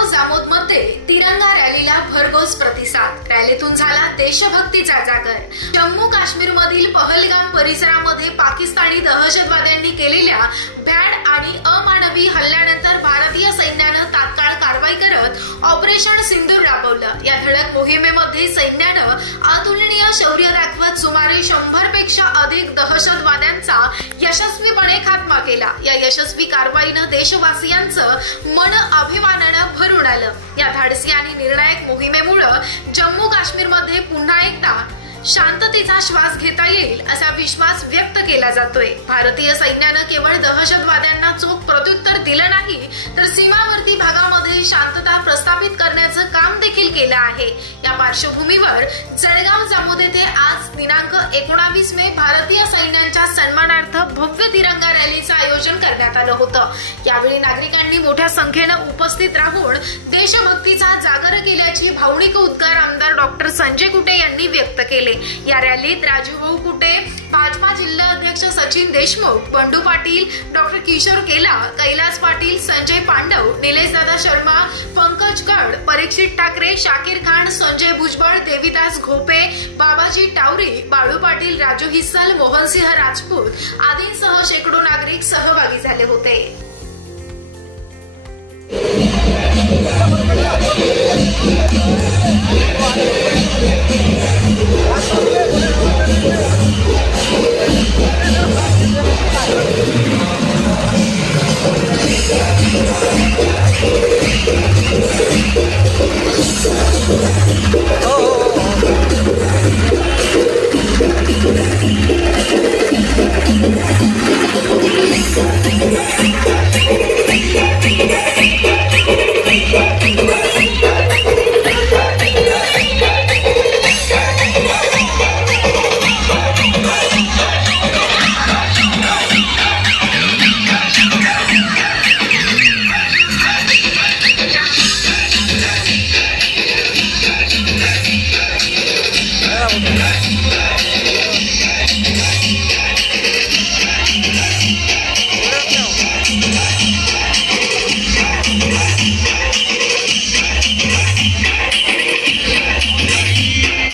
जळगाव जामोदमध्ये तिरंगा रॅलीला भरघोस प्रतिसाद। रॅलीतून झाला देशभक्तीचा जागर। जम्मू काश्मीर मधील पहलगाम परिसरामध्ये पाकिस्तानी दहशतवाद्यांनी केलेल्या भ्याड आणि अमानवी हल्ल्यानंतर भारतीय सैन्यानं तात्काळ कारवाई करत ऑपरेशन सिंदूर राबवलं। या धडक मोहिमेमध्ये सैन्यानं अतुलनीय शौर्य दाखवत सुमारे 100 पेक्षा अधिक दहशतवाद्यांचा यशस्वीपणे खात्मा केला। या यशस्वी कारवाईनं देशवासियांचं मन अभिमानानं भरून आलं। या धाडसी आणि निर्णायक मोहिमेमुळे जम्मू काश्मीरमध्ये पुन्हा एकदा शांततेचा श्वास घेता येईल असा विश्वास व्यक्त केला जातोय। भारतीय सैन्यानं केवळ दहशतवाद्यांना चोख प्रत्युत्तर दिलं नाही, तर सीमावर्ती भागामध्ये शांतता प्रस्थापित करण्याचं काम देखील केलं आहे। या पार्श्वभूमीवर जळगाव जामोद येथे आज दिनांक 19 मे भारतीय सैन्याच्या सन्मानार्थ भव्य तिरंगा रॅलीचं आयोजन करण्यात आलं होतं। यावेळी नागरिकांनी मोठ्या संख्येनं उपस्थित राहून देशभक्तीचा जागर केल्याची भावनिक उद्गार आमदार डॉक्टर संजय कुटे यांनी व्यक्त केले। या रॅलीत राजूभाऊ कुटे, भाजपा जिल्हा अध्यक्ष सचिन देशमुख, बंडू पाटील, डॉक्टर किशोर केला, कैलास पाटील, संजय पांडव, निलेश दादा शर्मा, पंकज गड, परीक्षित ठाकरे, शाकीर खान, संजय भुजबळ, देविदास घोपे, बाबाजी टावरी, बाळू पाटील, राजू हिस्सल, मोहनसिंह राजपूत आदींसह शेकडो नागरिक सहभागी झाले होते।